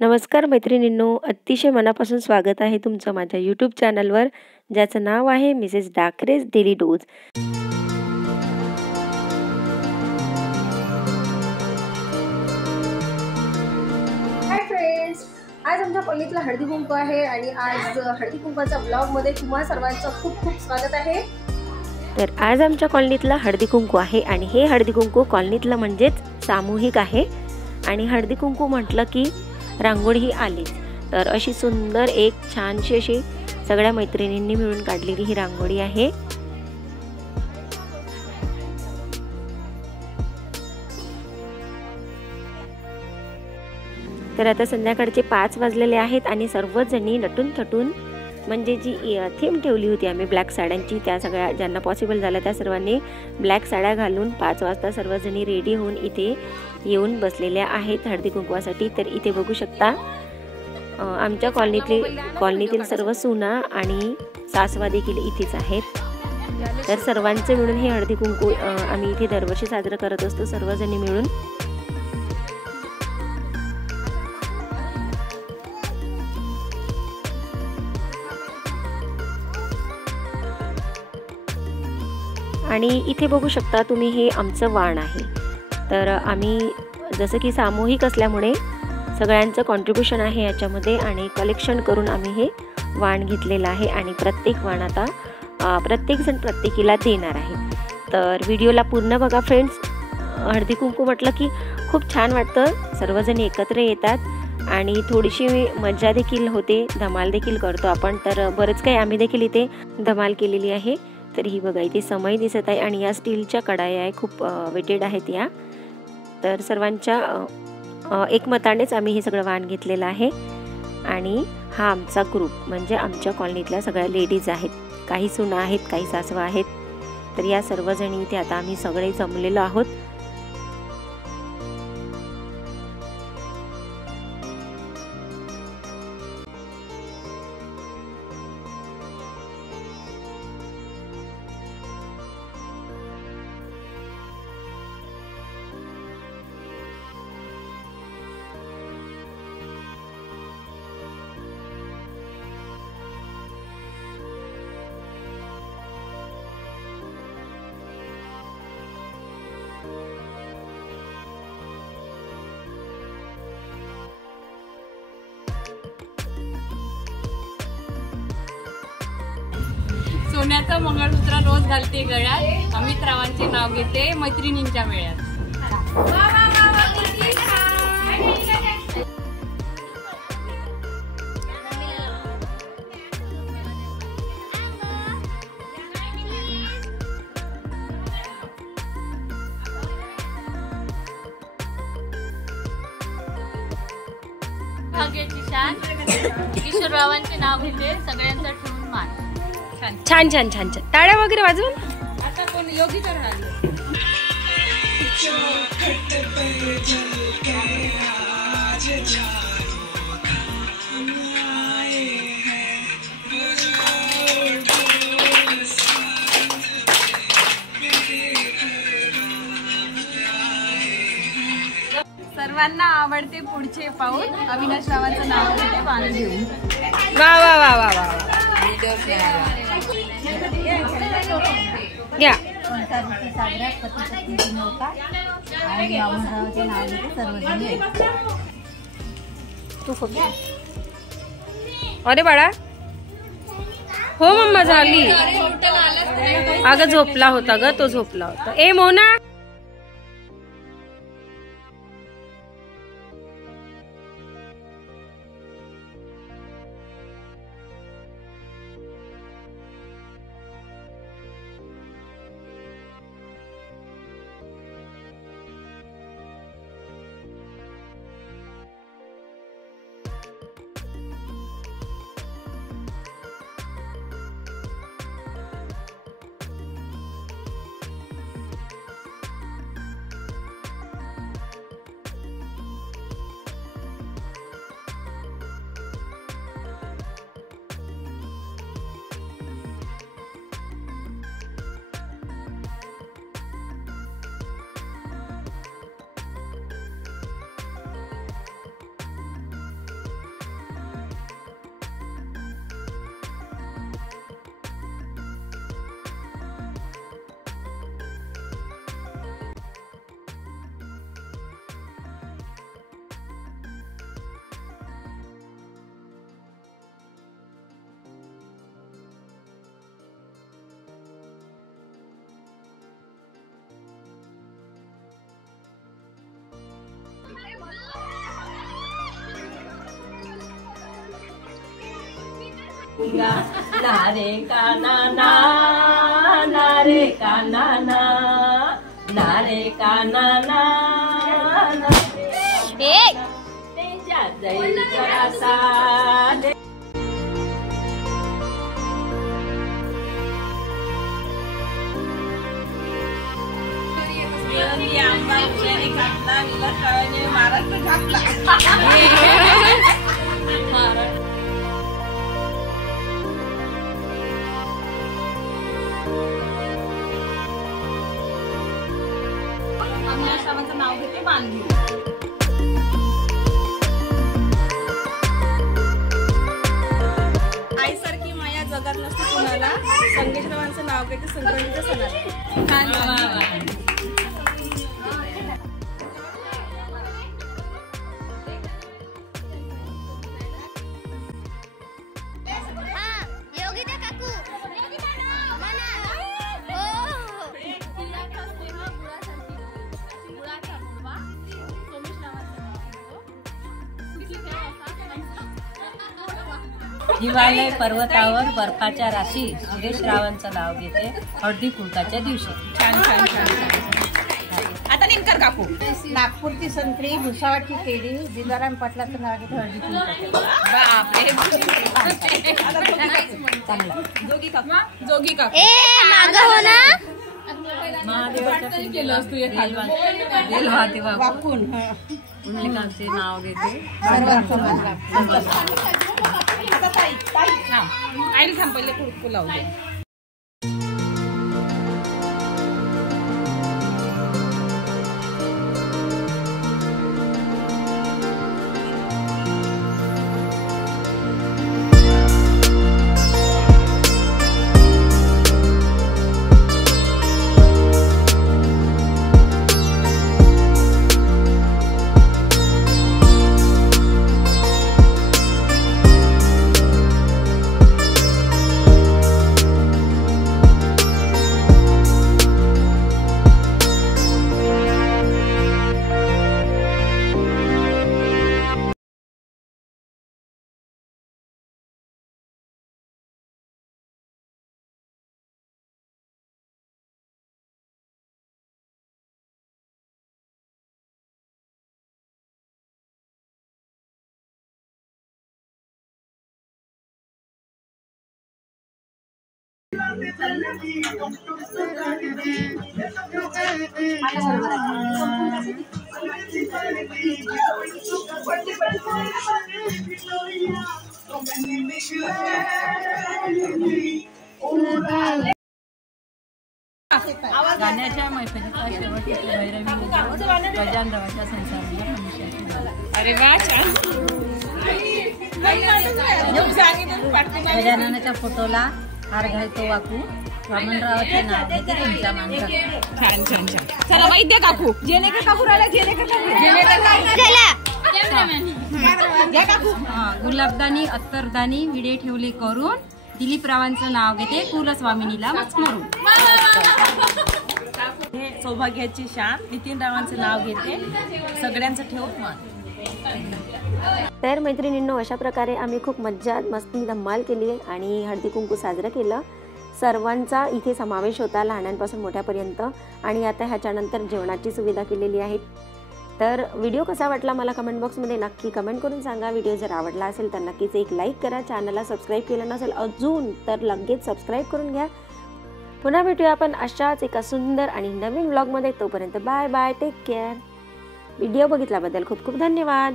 नमस्कार मैत्रिणींनो, अतिशय मनापासून स्वागत आहे तुमचं माझ्या यूट्यूब चॅनलवर, ज्याचं नाव आहे मिसेस डाकरेज डेली डोज। हाय फ्रेंड्स, आज आमच्या कॉलनीतला हळदी कुंकू आहे आणि आज हळदी कुंकवाच्या ब्लॉगमध्ये तुम्हा सर्वांचं खूप खूप स्वागत आहे। तर आज आमच्या कॉलनीतला हळदी कुंकू आहे आणि हे हळदी कुंकू कॉलनीतला म्हणजेच सामूहिक आहे आणि हळदी कुंकू म्हटलं की रांगोळी ही आलीच। तर अशी सुंदर एक छानशी अशी सगळ्या मैत्रिणींनी मिळून काढलेली ही रांगोळी आहे। तर आता संध्याकाळचे 5 वाजलेले आहेत आणि सर्वजणी नटून थटून म्हणजे जी थीम ठेवली होती आम्ही ब्लॅक साड्यांची, त्या सगळ्या ज्यांना पॉसिबल झालं त्या सर्वांनी ब्लॅक साड्या घालून 5 वाजता सर्वजणी रेडी होऊन इथे येऊन बसलेल्या आहेत हळदी कुंकवासाठी। तर इथे बघू शकता आमच्या कॉलनीतील सर्व सुना आणि सासवा देखील इथेच आहेत। तर सर्वांचे मिळून हे हळदी कुंकू आम्ही इथे दरवर्षी साजरं करत असतो सर्वजणी मिळून। आणि इथे बघू शकता तुम्ही हे आमचं वाण आहे। तर आम्ही जसं की सामूहिक असल्यामुळे सगळ्यांचं कॉन्ट्रीब्युशन आहे याच्यामध्ये आणि कलेक्शन करून आम्ही हे वाण घेतलेलं आहे आणि प्रत्येक वाण आता प्रत्येकजण प्रत्येकीला देणार आहे। तर व्हिडिओला पूर्ण बघा फ्रेंड्स। हळदी कुंकू म्हटलं की खूप छान वाटतं, सर्वजण एकत्र येतात आणि थोडीशी मजा देखील होते, धमाल देखील करतो आपण। तर बरंच काही आम्ही देखील इथे धमाल केलेली आहे। तर ही बघा इथे समय दिसत आहे आणि या स्टीलच्या कढाया आहे, खूप वेटेड आहेत या। तर सर्वांच्या एकमतानेच आम्ही हे सगळं वाण घेतलेलं आहे आणि हा आमचा ग्रुप म्हणजे आमच्या कॉलनीतल्या सगळ्या लेडीज आहेत, काही सुना आहेत, काही सासवा आहेत। तर या सर्वजणी इथे आता आम्ही सगळे जमलेलो आहोत। सोन्याचं मंगळसूत्र रोज घालते गळ्यात, अमित रावांचे नाव घेते मैत्रिणींच्या मेळ्यात। भाग्याची शान किशोररावांचे नाव घेते, सगळ्यांचा ठेवून मान। छान छान छान छान टाळ्या वगैरे वाजवून आता कोण योगी तर राहिले। सर्वांना आवडते पुढचे पाऊल, अविनाश रावांचं नाव घेते पाणी घेऊन। वा वा वा वा वा या तू अरे बाळा हो मम्मा झाली। अगं झोपला होता ग, तो झोपला होता। ए मोना ना रे काना ना, ना रे काना ना, ना रे काना ना, ना रे तेजा जैसा सा महाराष्ट्र घातला आश्रमाचं नाव घेते मानवी. आईसारखी माया जगात नसते कुणाला. संगीतरावांचं नाव घेते संक्रांतीच्या सणाला. हिमालय पर्वतावर बर्फाच्या राशी सुरेश रावांचं नाव घेते हळदी कुंकाच्या दिवशी. छान छान छान. आता नेमकर काकू. नागपूरची संत्री, भुसावळची केळी, दिलाराम पाटलाचं नाव घेते हळदी कुंकाच्या. जोगी काकू. जोगी काकू. महादेवाच्या वाकून नाव घेते. आता ताई ताई नाव आईला थांब पहिले कुडकू लावले. गाण्याच्या मैफलीचा शेवट भैरवी गजानरावांच्या संसाराला. अरे वा छान. गजाननाच्या फोटोला हार घालतो वाकू. वामनरावाचे नाव घेते तुमच्या मानसा. छान छान छान. चला वैद्य काकू. जेने का काकू राहिला. जेने का काकू. घ्या काकू. गुलाबदानी अत्तरदानी विडे ठेवले करून दिलीप रावांचं नाव घेते कुलस्वामिनीला मचमरून. हे सौभाग्याची शान नितीन रावांचं नाव घेते सगळ्यांचं ठेवून मान. तर मैत्रिणींनो, अशा प्रकारे आम्ही खूप मज्जा मस्ती धम्माल केली आहे आणि हळदी कुंकू साजरं केलं. सर्वांचा इथे समावेश होता, लहानांपासून मोठ्यापर्यंत. आणि आता ह्याच्यानंतर जेवणाची सुविधा केलेली आहे. तर व्हिडिओ कसा वाटला मला कमेंट बॉक्समध्ये नक्की कमेंट करून सांगा. व्हिडिओ जर आवडला असेल तर नक्कीच एक लाईक करा. चॅनलला सबस्क्राईब केलं नसेल अजून तर लगेच सबस्क्राईब करून घ्या. पुन्हा भेटूया आपण अशाच एका सुंदर आणि नवीन व्लॉगमध्ये. तोपर्यंत bye bye, take care. Video बघितल्याबद्दल खूप खूप धन्यवाद.